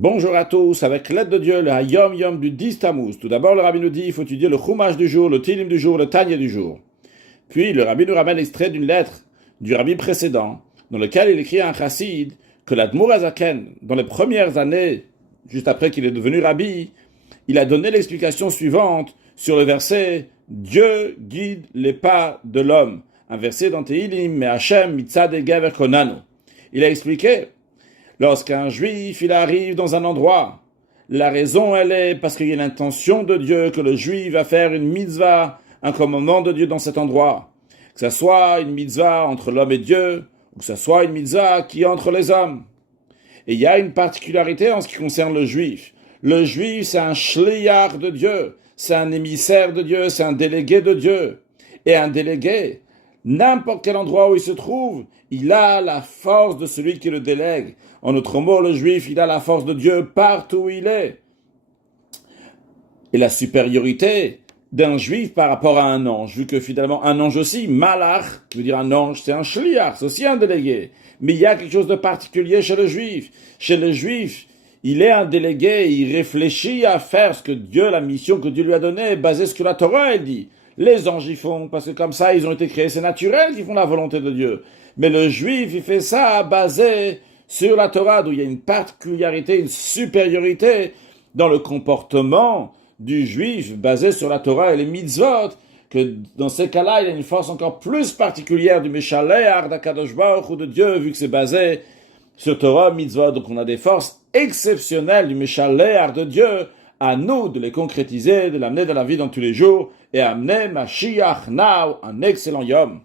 Bonjour à tous, avec l'aide de Dieu, le Hayom Yom du 10 Tammuz. Tout d'abord, le Rabbi nous dit il faut étudier le Chumash du jour, le Tilim du jour, le Tanya du jour. Puis, le Rabbi nous ramène l'extrait d'une lettre du Rabbi précédent, dans lequel il écrit à un chassid que l'Admour Azaken, dans les premières années, juste après qu'il est devenu Rabbi, il a donné l'explication suivante sur le verset « Dieu guide les pas de l'homme ». Un verset dans Tehilim, « Mais Hashem mitzad egever konanu ». Il a expliqué lorsqu'un juif, il arrive dans un endroit, la raison, elle est parce qu'il y a l'intention de Dieu que le juif va faire une mitzvah, un commandement de Dieu dans cet endroit. Que ce soit une mitzvah entre l'homme et Dieu, ou que ce soit une mitzvah qui est entre les hommes. Et il y a une particularité en ce qui concerne le juif. Le juif, c'est un shliach de Dieu, c'est un émissaire de Dieu, c'est un délégué de Dieu. Et un délégué, n'importe quel endroit où il se trouve, il a la force de celui qui le délègue. En d'autres mots, le juif, il a la force de Dieu partout où il est. Et la supériorité d'un juif par rapport à un ange, vu que finalement un ange aussi, malach, qui veut dire un ange, c'est un shliach, c'est aussi un délégué. Mais il y a quelque chose de particulier chez le juif. Chez le juif, il est un délégué, il réfléchit à faire ce que Dieu, la mission que Dieu lui a donnée, basée sur ce que la Torah elle dit. Les anges y font, parce que comme ça, ils ont été créés, c'est naturel qu'ils font la volonté de Dieu. Mais le juif, il fait ça basé sur la Torah, d'où il y a une particularité, une supériorité dans le comportement du juif, basé sur la Torah et les mitzvot, que dans ces cas-là, il y a une force encore plus particulière du Meshaléach, d'Akadosh Baruch Hu de Dieu, vu que c'est basé sur Torah, mitzvot. Donc on a des forces exceptionnelles du Meshaléach de Dieu, à nous de les concrétiser, de l'amener dans la vie dans tous les jours, et amener Mashiach now, un excellent Yom.